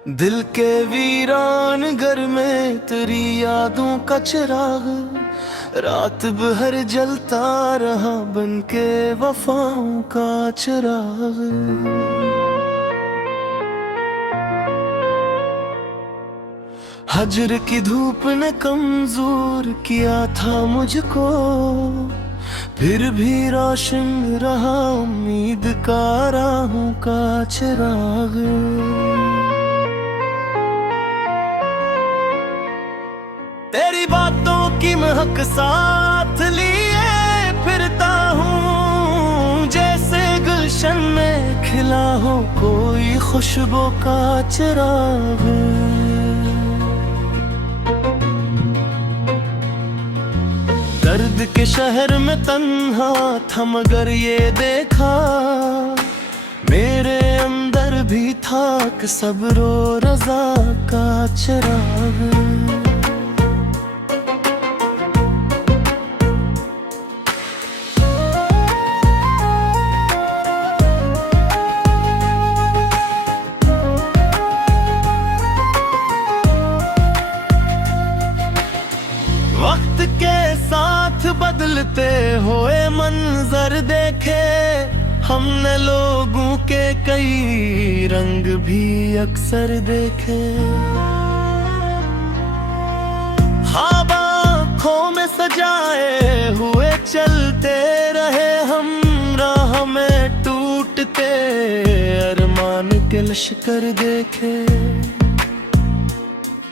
दिल के वीरान घर में तेरी यादों का चिराग रात भर जलता रहा बन के वफाओं का चिराग। हजर की धूप ने कमजोर किया था मुझको, फिर भी रोशन रहा उम्मीद का राहों का चिराग। तेरी बातों की महक साथ लिए फिरता हूँ, जैसे गुलशन में खिला हो कोई खुशबू का चिराग। दर्द के शहर में तन्हा था मगर ये देखा मेरे अंदर भी था कि सब्र और रज़ा का चिराग। वक्त के साथ बदलते हुए मंजर देखे हमने, लोगों के कई रंग भी अक्सर देखे। ख्वाब आँखों में सजाए हुए चलते रहे हम, राह में टूटते अरमान के लश्कर देखे।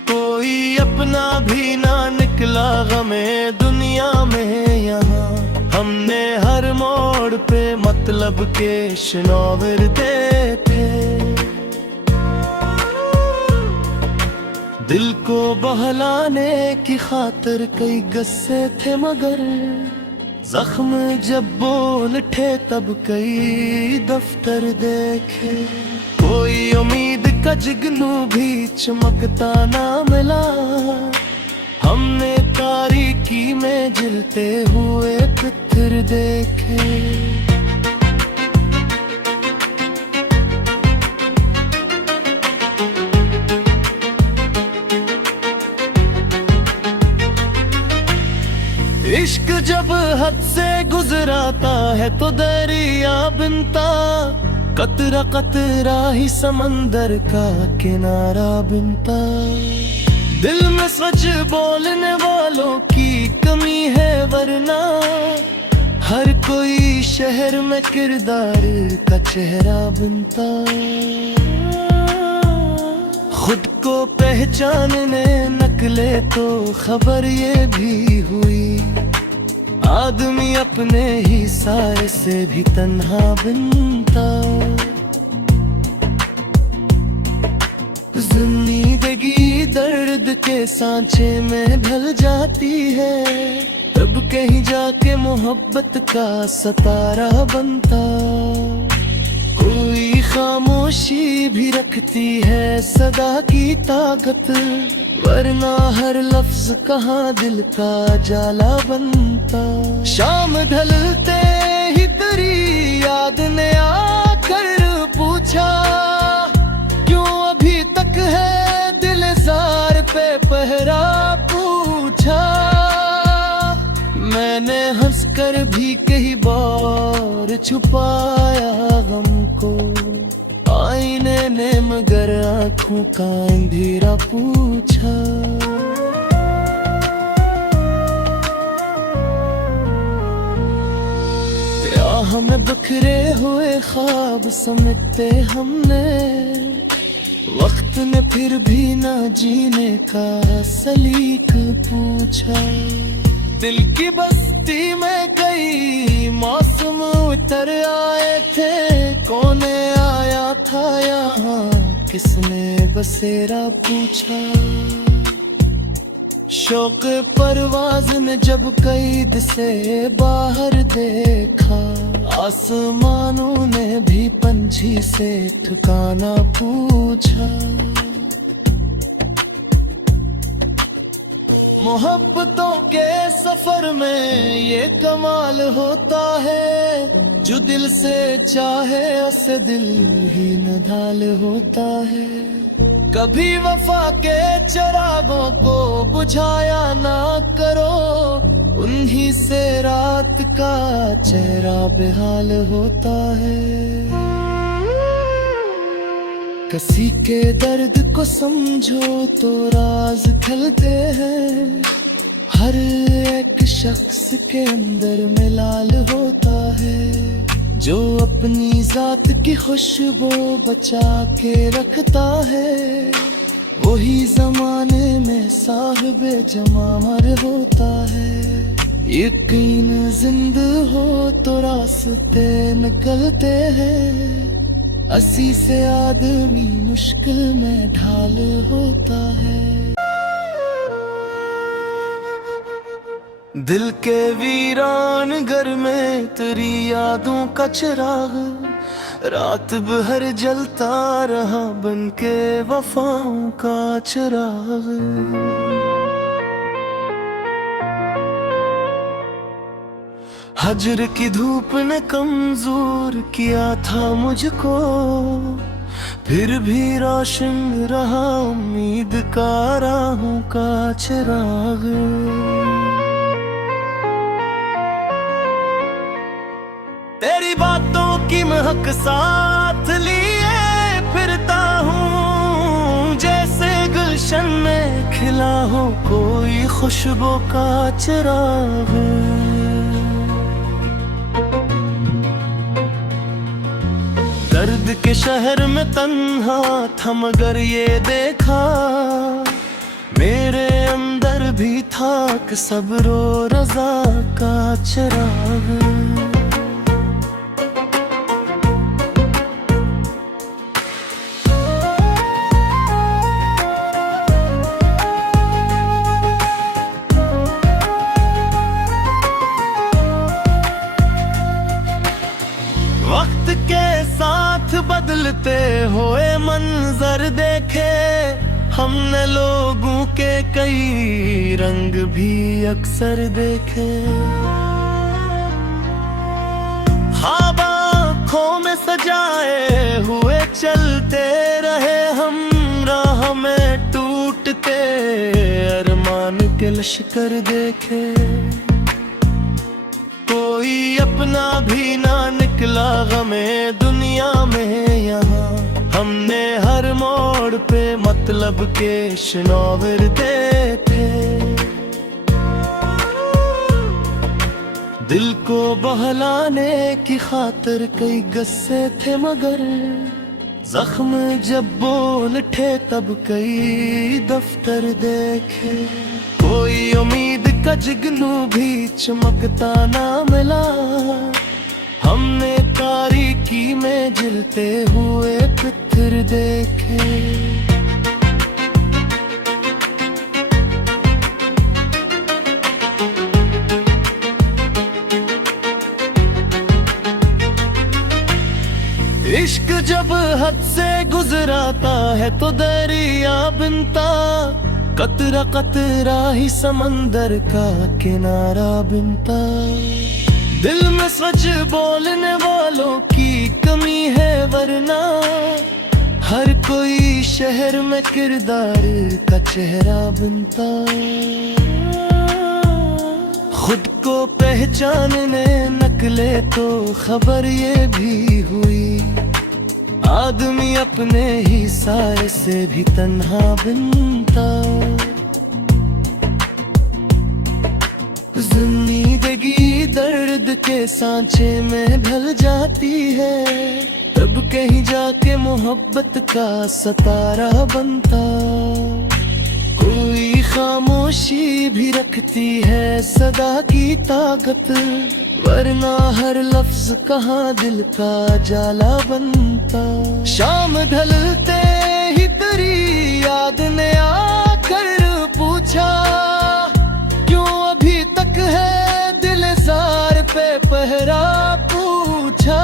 कोई अपना भी ना निकला गमे दुनिया में यहाँ, हमने हर मोड़ पे मतलब के शनौर देखे। दिल को बहलाने की खातिर कई गस्से थे मगर जख्म जब बोल उठे तब कई दफ्तर देखे। कोई उम्मीद का जुगनू भी चमकता ना मिला, हमने तारीकी में जलते हुए पत्थर देखे। इश्क जब हद से गुजराता है तो दरिया बनता, कतरा कतरा ही समंदर का किनारा बनता। दिल में सच बोलने वालों की कमी है वरना हर कोई शहर में किरदार का चेहरा बनता। खुद को पहचानने निकले तो खबर ये भी हुई, आदमी अपने ही साए से भी तन्हा बनता। जिंदगी दर्द के सांचे में ढल जाती है, तब कहीं जाके मोहब्बत का सतारा बनता। कोई खामोशी भी रखती है सदा की ताकत, वरना हर लफ्ज कहाँ दिल का जाला बनता। शाम ढलते ही तेरी याद ने आकर पूछा, क्यों अभी तक है दिल जार पे पहरा पूछा। मैंने हंसकर भी कई बार छुपाया गम को, आईने ने मगर आंखों का अंधेरा पूछा। क्या हमें बिखरे हुए ख्वाब समेटे हमने, वक्त ने फिर भी ना जीने का सलीक पूछा। दिल की बस्ती में कई मौसम उतर आए थे, कौन आया था यहाँ किसने बसेरा पूछा। शौक परवाज़ ने जब कैद से बाहर देखा, आसमानों ने भी पंछी से ठिकाना पूछा। मोहब्बतों के सफर में ये कमाल होता है, जो दिल से चाहे उसे दिल ही नधाल होता है। कभी वफा के चिरागों को बुझाया ना करो, उन्हीं से रात का चेहरा बेहाल होता है। किसी के दर्द को समझो तो राज खलते हैं, हर एक शख्स के अंदर में लाल होता है। जो अपनी जात की खुशबू बचा के रखता है, वही जमाने में साहिबे जमामर होता है। यकीन जिंद हो तो रास्ते निकलते हैं, असी से आदमी मुश्किल में ढाल होता है। दिल के वीरान घर में तेरी यादों का चिराग रात भर जलता रहा, बन के वफाओं का चिराग। हजर की धूप ने कमजोर किया था मुझको, फिर भी रोशन रहा उम्मीद का राहों का चिराग। तेरी बातों की महक साथ लिए फिरता हूँ, जैसे गुलशन में खिला हो कोई खुशबू का चिराग। दर्द के शहर में तन्हा था मगर ये देखा, मेरे अंदर भी था कि सब्र रज़ा का चिराग। वक्त के साथ बदलते हुए मंजर देखे, हमने लोगों के कई रंग भी अक्सर देखे। ख्वाब आँखों में सजाए हुए चलते रहे हम, राह में टूटते अरमान के लश्कर देखे। कोई अपना भी ना निकला गमे दुनिया में यहाँ, हमने हर मोड़ पे मतलब के शनौर देखे। दिल को बहलाने की खातिर कई गस्से थे मगर, जख्म जब बोल थे तब कई दफ्तर देखे। कोई उम्मीद का जुगनू भी चमकता ना मिला, हमने तारीकी में जलते हुए पत्थर देखे। इश्क जब हद से गुजराता है तो दरिया बनता, कतरा कतरा ही समंदर का किनारा बनता। दिल में सच बोलने वालों की कमी है वरना, हर कोई शहर में किरदार का चेहरा बनता। खुद को पहचानने निकले तो खबर ये भी हुई, आदमी अपने ही साए से भी तन्हा बनता। जिंदगी दर्द के सांचे में ढल जाती है, तब कहीं जाके मोहब्बत का सतारा बनता। कोई खामोशी भी रखती है सदा की ताकत, वरना हर लफ्ज कहाँ दिल का जाला बनता। शाम ढलते ही तेरी याद ने आकर पूछा, क्यों अभी तक है दिल जार पे पहरा पूछा।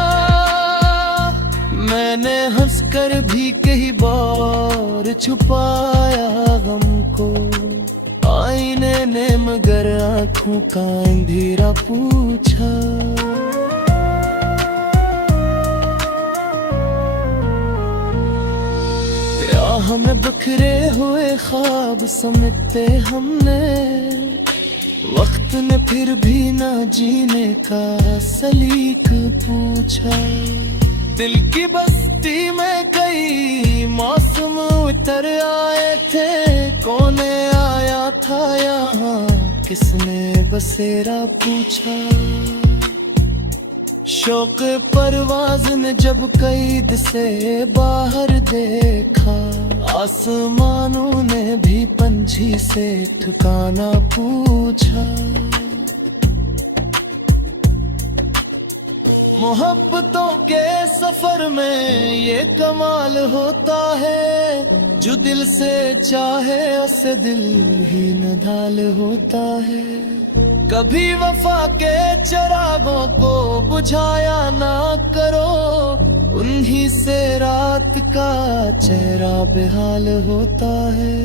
मैंने हंसकर भी कई बार छुपाया गम को, आईने ने मगर आंखों का अंधेरा पूछा। हमें बिखरे हुए ख्वाब समेटे हमने, वक्त ने फिर भी ना जीने का सलीक पूछा। दिल की बस्ती में कई मौसम उतर आए थे, कौन आया था यहाँ, किसने बसेरा पूछा। शौक परवाज़ ने जब कैद से बाहर देखा, आसमानों ने भी पंछी से ठिकाना पूछा। मोहब्बतों के सफर में ये कमाल होता है, जो दिल से चाहे उसे दिल ही नढाल होता है। कभी वफा के चिरागों को बुझाया ना करो, उन्हीं से रात का चेहरा बेहाल होता है।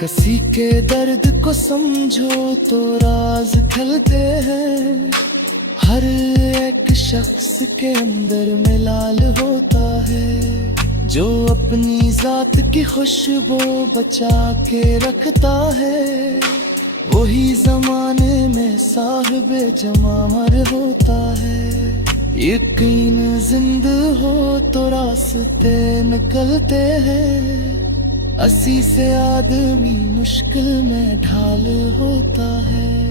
किसी के दर्द को समझो तो राज खलते हैं, हर एक शख्स के अंदर में लाल होता है। जो अपनी जात की खुशबू बचा के रखता है, वही जमाने में साहिबे जमामर होता है। यकीन जिंद हो तो रास्ते निकलते हैं, अस्सी से आदमी मुश्किल में ढाल होता है।